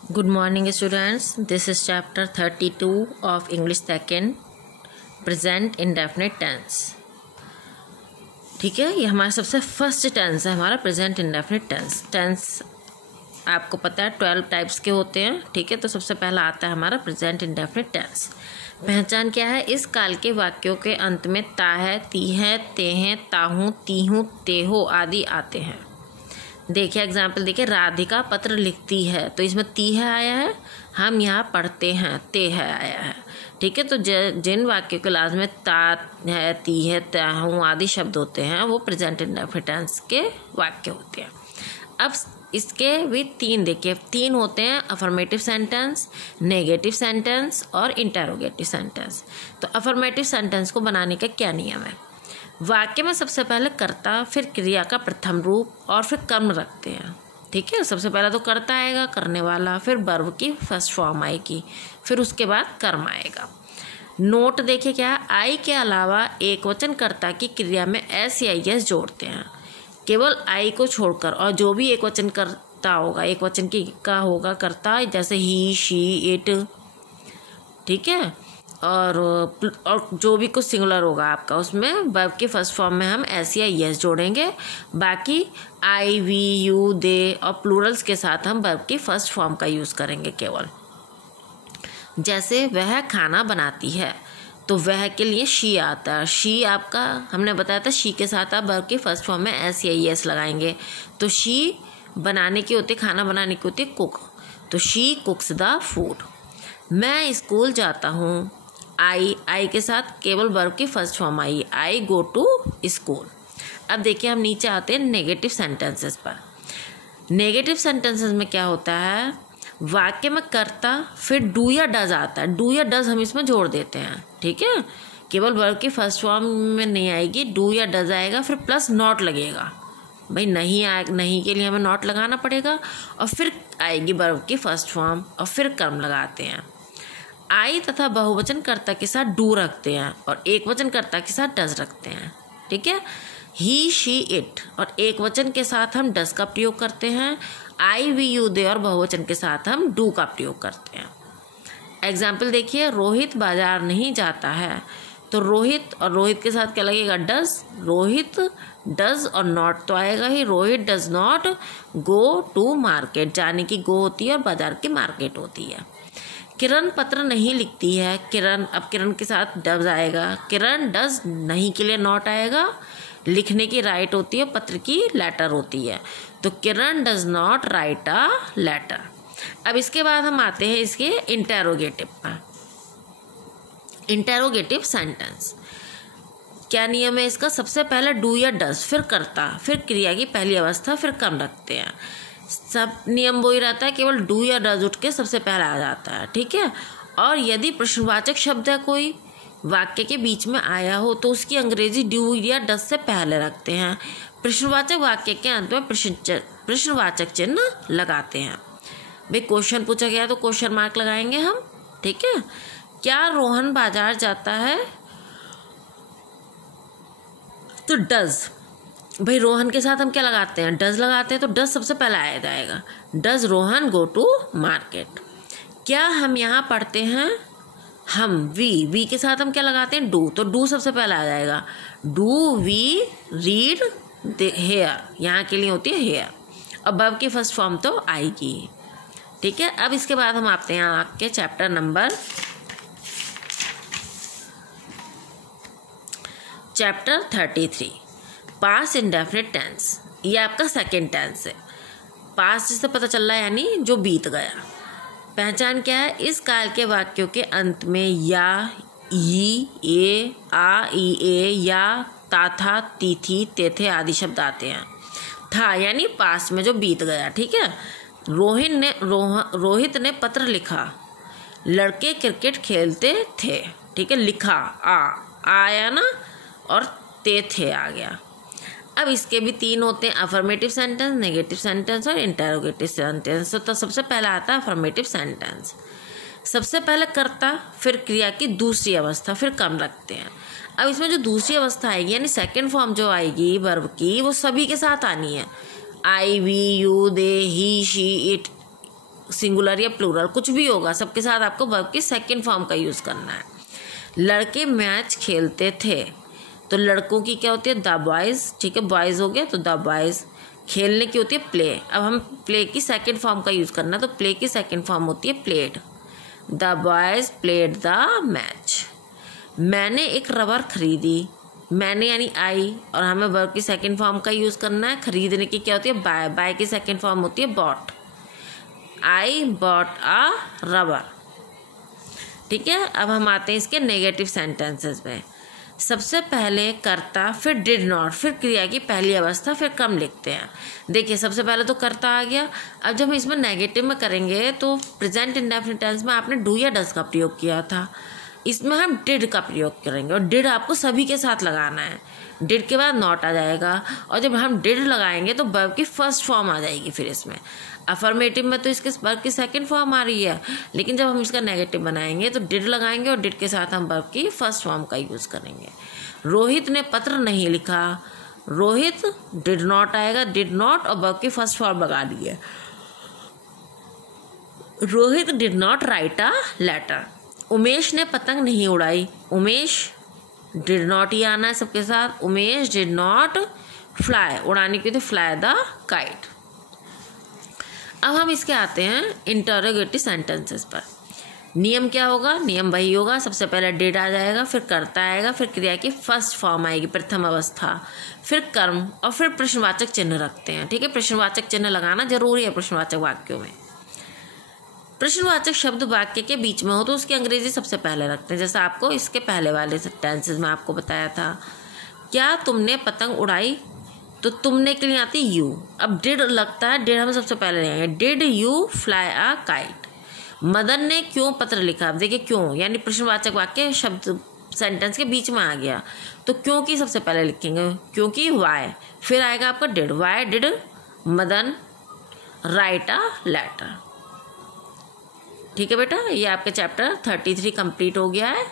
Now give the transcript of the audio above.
Good morning students. This is chapter 32 of English second, present indefinite tense. ठीक है, ये हमारा सबसे फर्स्ट टेंस है, हमारा प्रेजेंट इंडेफिनिट टेंस। टेंस आपको पता है 12 टाइप्स के होते हैं। ठीक है, तो सबसे पहला आता है हमारा प्रेजेंट इंडेफिनिट टेंस। पहचान क्या है? इस काल के वाक्यों के अंत में ता है, ती है, ते हैं, ताहूँ, तीहूँ, तेहो आदि आते हैं। देखिए एग्जाम्पल देखिए, राधिका पत्र लिखती है, तो इसमें ती है आया है, हम यहाँ पढ़ते हैं ते है आया है। ठीक है, तो जिन वाक्यों के लास्ट में ता है, ती है, ताहूँ आदि शब्द होते हैं वो प्रेजेंट इंडेफिनिट टेंस के वाक्य होते हैं। अब इसके भी तीन तीन होते हैं, अफर्मेटिव सेंटेंस, नेगेटिव सेंटेंस और इंटेरोगेटिव सेंटेंस। तो अफर्मेटिव सेंटेंस को बनाने का क्या नियम है? वाक्य में सबसे पहले कर्ता, फिर क्रिया का प्रथम रूप और फिर कर्म रखते हैं। ठीक है, सबसे पहले तो कर्ता आएगा, करने वाला, फिर वर्ब की फर्स्ट फॉर्म आएगी, फिर उसके बाद कर्म आएगा। नोट देखिए क्या है, आई के अलावा एक वचन कर्ता की क्रिया में एस या एस जोड़ते हैं, केवल आई को छोड़कर। और जो भी एक वचन कर्ता होगा, एक वचन की का होगा कर्ता, जैसे ही, शी, इट। ठीक है, और जो भी कुछ सिंगुलर होगा आपका, उसमें वर्ब की फर्स्ट फॉर्म में हम एस या यस जोड़ेंगे। बाकी आई, वी, यू, दे और प्लूरल्स के साथ हम वर्ब की फर्स्ट फॉर्म का यूज़ करेंगे केवल। जैसे वह खाना बनाती है, तो वह के लिए शी आता है। शी आपका हमने बताया था, शी के साथ आप वर्ब की फर्स्ट फॉर्म में एस या यस लगाएंगे। तो शी बनाने की होती है, खाना बनाने की होती है कुक, तो शी कुक्स द फूड। मैं स्कूल जाता हूँ, आई के साथ केवल वर्ब की first form I, I go to school. अब देखिए हम नीचे आते हैं नेगेटिव सेंटेंसेस पर। नेगेटिव सेंटेंसेस में क्या होता है? वाक्य में कर्ता, फिर डू या डज आता है। डू या डज हम इसमें जोड़ देते हैं। ठीक है, केवल वर्ब की फर्स्ट फॉर्म में नहीं आएगी, डू या डज आएगा, फिर प्लस नॉट लगेगा। भाई नहीं के लिए हमें नॉट लगाना पड़ेगा, और फिर आएगी वर्ब की फर्स्ट फॉर्म, और फिर कर्म लगाते हैं। आई तथा बहुवचन कर्ता के साथ डू रखते हैं और एक वचन कर्ता के साथ डज रखते हैं। ठीक है, ही, शी, इट, और एक वचन के साथ हम डज का प्रयोग करते हैं। आई, वी, यू, दे और बहुवचन के साथ हम डू का प्रयोग करते हैं। एग्जाम्पल देखिए, रोहित बाजार नहीं जाता है, तो रोहित और रोहित के साथ क्या लगेगा? डज। रोहित डज और नॉट तो आएगा ही, Rohit does not go to market, जाने की गो होती है और बाजार की मार्केट होती है। किरण पत्र नहीं लिखती है, किरण, अब किरण के साथ डज आएगा, किरण डज नहीं के लिए नॉट आएगा, लिखने की राइट होती है, पत्र की लेटर होती है, तो Kiran does not write a letter. अब इसके बाद हम आते हैं इसके इंटेरोगेटिव पर। इंटेरोगेटिव सेंटेंस क्या नियम है इसका? सबसे पहले डू या डज, फिर कर्ता, फिर क्रिया की पहली अवस्था, फिर कर्म रखते हैं। सब नियम वही रहता है, केवल डू या डज उठ के सबसे पहले आ जाता है। ठीक है, और यदि प्रश्नवाचक शब्द है कोई वाक्य के बीच में आया हो, तो उसकी अंग्रेजी डू या डज से पहले रखते हैं। प्रश्नवाचक वाक्य के अंत में प्रश्नवाचक चिन्ह लगाते हैं। भाई क्वेश्चन पूछा गया तो क्वेश्चन मार्क लगाएंगे हम। ठीक है, क्या रोहन बाजार जाता है, तो डज। भाई रोहन के साथ हम क्या लगाते हैं? डज लगाते हैं, तो डज सबसे पहले आया जाएगा। Does Rohan go to market. क्या हम यहाँ पढ़ते हैं? हम, वी के साथ हम क्या लगाते हैं? डू, तो डू सबसे पहले आ जाएगा। Do we read the hair, यहाँ के लिए होती है हेयर, और वर्ब की फर्स्ट फॉर्म तो आएगी। ठीक है, अब इसके बाद हम आते हैं आपके chapter number 33, past indefinite tense. ये आपका सेकेंड टेंस है। पास्ट जिससे पता चल रहा है यानी जो बीत गया। पहचान क्या है? इस काल के वाक्यों के अंत में या, ई, ए, आ, ई, ए, या, ता था, ती थी, ते थे आदि शब्द आते हैं। था यानी पास्ट में जो बीत गया। ठीक है, रोहित ने पत्र लिखा, लड़के क्रिकेट खेलते थे। ठीक है, लिखा आया ना, और ते थे आ गया। अब इसके भी तीन होते हैं, अफर्मेटिव सेंटेंस, नेगेटिव सेंटेंस और इंटेरोगेटिव सेंटेंस। तो सबसे पहला आता है अफर्मेटिव सेंटेंस। सबसे पहले कर्ता, फिर क्रिया की दूसरी अवस्था, फिर कर्म रखते हैं। अब इसमें जो दूसरी अवस्था आएगी यानी सेकंड फॉर्म जो आएगी वर्ब की, वो सभी के साथ आनी है। I, we, you, they, he, she, it, singular या प्लूरल कुछ भी होगा, सबके साथ आपको वर्ब की सेकंड फॉर्म का यूज़ करना है। लड़के मैच खेलते थे, तो लड़कों की क्या होती है? The boys. ठीक है, बॉयज़ हो गया तो द बॉयज़। खेलने की होती है प्ले। अब हम प्ले की सेकंड फॉर्म का यूज़ करना, तो प्ले की सेकंड फॉर्म होती है played. The boys played the match. मैंने एक रबर खरीदी, मैंने यानी आई, और हमें वर्ब की सेकंड फॉर्म का यूज़ करना है। खरीदने की क्या होती है? बाय। बाय की सेकंड फॉर्म होती है bought. I bought a rubber. ठीक है, अब हम आते हैं इसके नेगेटिव सेंटेंसेस में। सबसे पहले कर्ता, फिर डिड नॉट, फिर क्रिया की पहली अवस्था, फिर क्रम लिखते हैं। देखिए, सबसे पहले तो कर्ता आ गया। अब जब हम इसमें नेगेटिव में करेंगे तो प्रेजेंट इंडेफिनिट टेंस में आपने डू या डज का प्रयोग किया था, इसमें हम डिड का प्रयोग करेंगे, और डिड आपको सभी के साथ लगाना है। डिड के बाद नॉट आ जाएगा, और जब हम डिड लगाएंगे तो वर्ब की फर्स्ट फॉर्म आ जाएगी। फिर इसमें अफर्मेटिव में तो इसके वर्ब की सेकंड फॉर्म आ रही है, लेकिन जब हम इसका नेगेटिव बनाएंगे तो डिड लगाएंगे, और डिड के साथ हम वर्ब की फर्स्ट फॉर्म का यूज़ करेंगे। रोहित ने पत्र नहीं लिखा, रोहित डिड नॉट आएगा, डिड नॉट और वर्ब की फर्स्ट फॉर्म लगा दी है। Rohit did not write a letter. Umesh ने पतंग नहीं उड़ाई, उमेश डिड नॉट ही आना है सबके साथ। उमेश डिड नॉट फ्लाई, उड़ाने की थी फ्लाई द काइट। अब हम इसके आते हैं इंटरोगेटिव सेंटेंसेस पर। नियम क्या होगा? नियम वही होगा, सबसे पहले डिड आ जाएगा, फिर कर्ता आएगा, फिर क्रिया की फर्स्ट फॉर्म आएगी, प्रथम अवस्था, फिर कर्म, और फिर प्रश्नवाचक चिन्ह रखते हैं। ठीक है, प्रश्नवाचक चिन्ह लगाना जरूरी है प्रश्नवाचक वाक्यों में। प्रश्नवाचक शब्द वाक्य के बीच में हो तो उसकी अंग्रेजी सबसे पहले रखते हैं, जैसा आपको इसके पहले वाले टेंसेस में आपको बताया था। क्या तुमने पतंग उड़ाई? तो तुमने के लिए आती यू। अब डिड लगता है, डिड हम सबसे पहले लेंगे। Did you fly a kite? Madan ने क्यों पत्र लिखा? अब देखिए, क्यों यानी प्रश्नवाचक वाक्य शब्द सेंटेंस के बीच में आ गया, तो क्यों की सबसे पहले लिखेंगे, क्योंकि वाई, फिर आएगा आपका did. Why did Madan write a letter. ठीक है बेटा, ये आपका चैप्टर 33 कंप्लीट हो गया है।